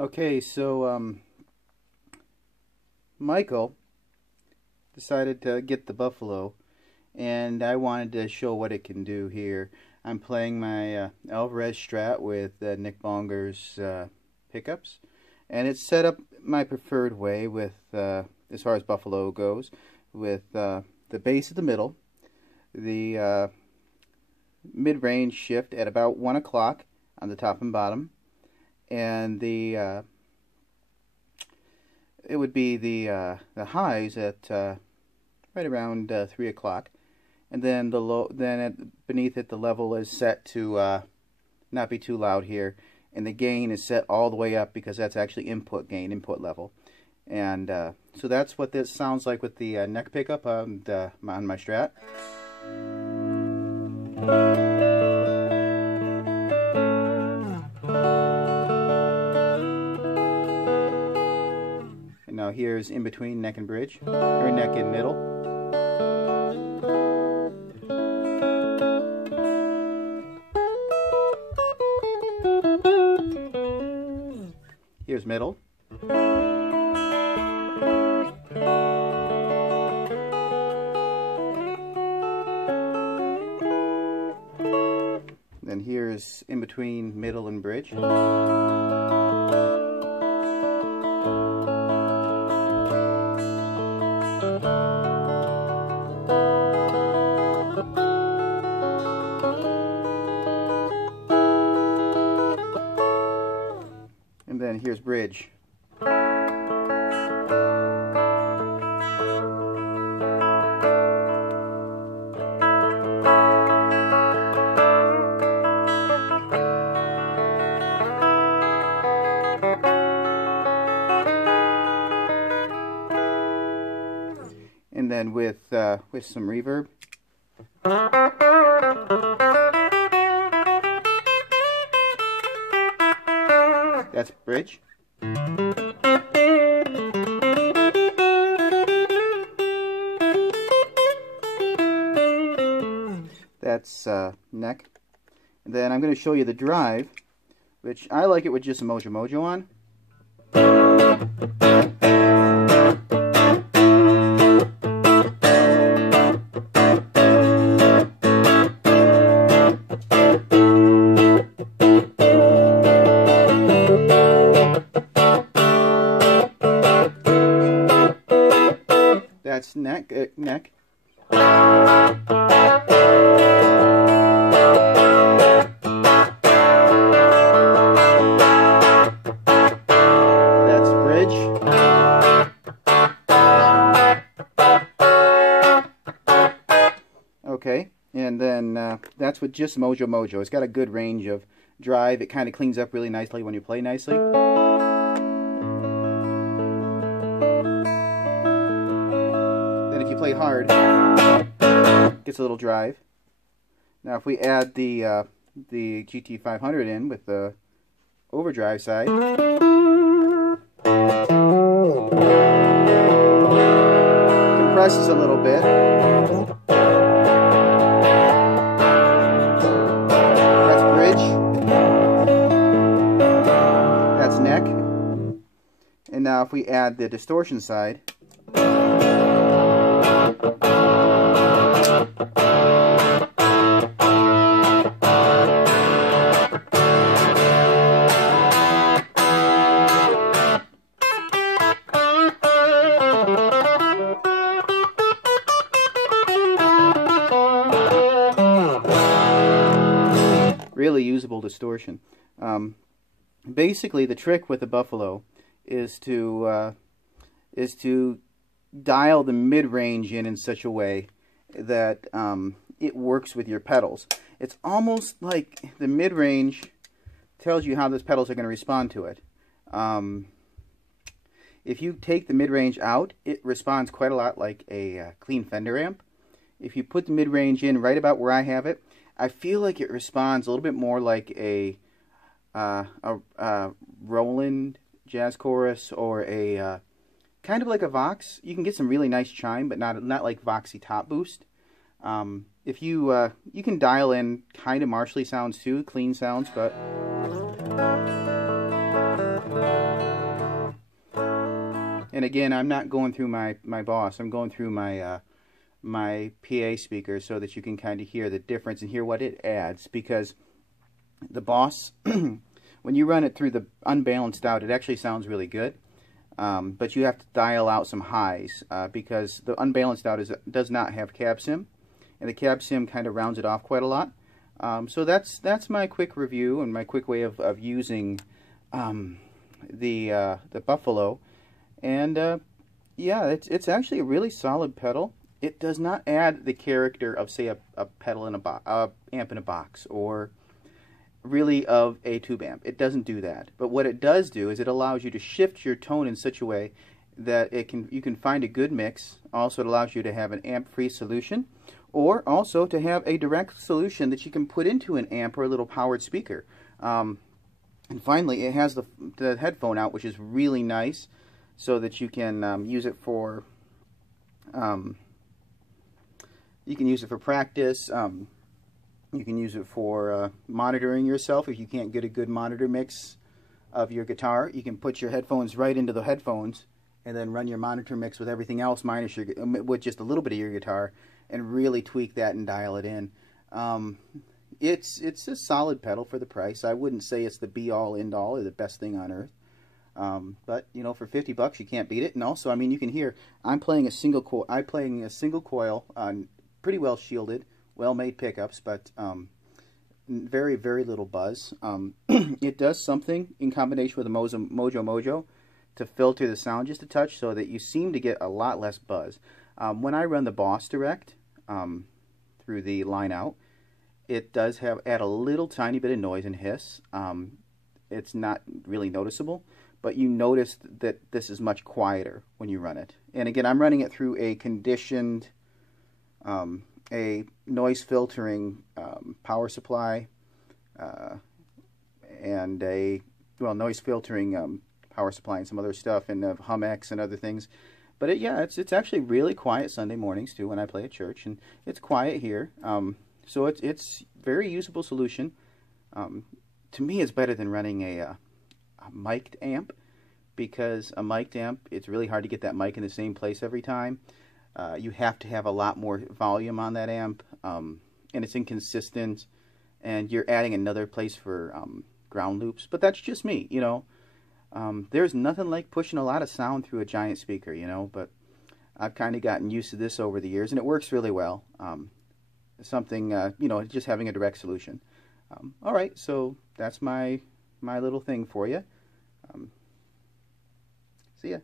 Okay, so Michael decided to get the Buffalo, and I wanted to show what it can do here. I'm playing my Alvarez Strat with Nick Bonger's pickups, and it's set up my preferred way with, as far as Buffalo goes, with the bass at the middle, the mid-range shift at about 1 o'clock on the top and bottom, and the it would be the highs at right around 3 o'clock, and then the low. Beneath it, the level is set to not be too loud here, and the gain is set all the way up because that's actually input gain, input level, and so that's what this sounds like with the neck pickup on my Strat. Now here's in between neck and bridge, or neck and middle. Here's middle. Then here's in between middle and bridge. And then here's bridge. And then with some reverb. That's bridge. That's neck. And then I'm going to show you the drive, which I like it with just a Mojo Mojo on. That's neck. That's bridge. Okay, and then that's with just Mojo Mojo. It's got a good range of drive. It kind of cleans up really nicely when you play nicely. If you play hard, gets a little drive. Now if we add the GT500 in with the overdrive side, compresses a little bit. That's bridge. That's neck. And now if we add the distortion side, really usable distortion. Basically, the trick with the Buffalo is to dial the mid-range in such a way that it works with your pedals. It's almost like the mid-range tells you how those pedals are going to respond to it. If you take the mid-range out, it responds quite a lot like a clean Fender amp. If you put the mid-range in right about where I have it, I feel like it responds a little bit more like a Roland jazz chorus, or a kind of like a Vox. You can get some really nice chime, but not like Voxy top boost. If you you can dial in kind of martially sounds too, clean sounds, but And again, I'm not going through my Boss. I'm going through my PA speaker so that you can kind of hear the difference and hear what it adds. Because the Boss, when you run it through the unbalanced out, it actually sounds really good. But you have to dial out some highs because the unbalanced out does not have cab sim, and the cab sim kind of rounds it off quite a lot. So that's my quick review and my quick way of using the Buffalo. And yeah, it's actually a really solid pedal. It does not add the character of, say, a pedal in a amp in a box, or really of a tube amp. It doesn't do that. But what it does do is it allows you to shift your tone in such a way that you can find a good mix. Also, it allows you to have an amp-free solution, or also to have a direct solution that you can put into an amp or a little powered speaker. And finally, it has the headphone out, which is really nice, so that you can use it for practice. You can use it for monitoring yourself if you can't get a good monitor mix of your guitar. You can put your headphones right into the headphones and then run your monitor mix with everything else minus with just a little bit of your guitar, and really tweak that and dial it in. It's a solid pedal for the price. I wouldn't say it's the be-all, end-all, or the best thing on earth. But you know, for $50 you can't beat it. And also, I mean, you can hear I'm playing a single coil on pretty well shielded, well-made pickups, but very, very little buzz. It does something in combination with a Mojo to filter the sound just a touch, so that you seem to get a lot less buzz. When I run the Boss Direct through the line out, it does add a little tiny bit of noise and hiss. It's not really noticeable, but you notice that this is much quieter when you run it. And again, I'm running it through a conditioned, a noise filtering power supply, and a noise filtering power supply and some other stuff, and HumX and other things. But yeah, it's actually really quiet Sunday mornings too when I play at church, and it's quiet here. So it's very usable solution. To me, it's better than running a mic'd amp, because a mic'd amp, it's really hard to get that mic in the same place every time. You have to have a lot more volume on that amp, and it's inconsistent, and you're adding another place for ground loops. But that's just me, you know. There's nothing like pushing a lot of sound through a giant speaker, you know, but I've kind of gotten used to this over the years, and it works really well. Something, you know, just having a direct solution. All right, so that's my little thing for you. See ya.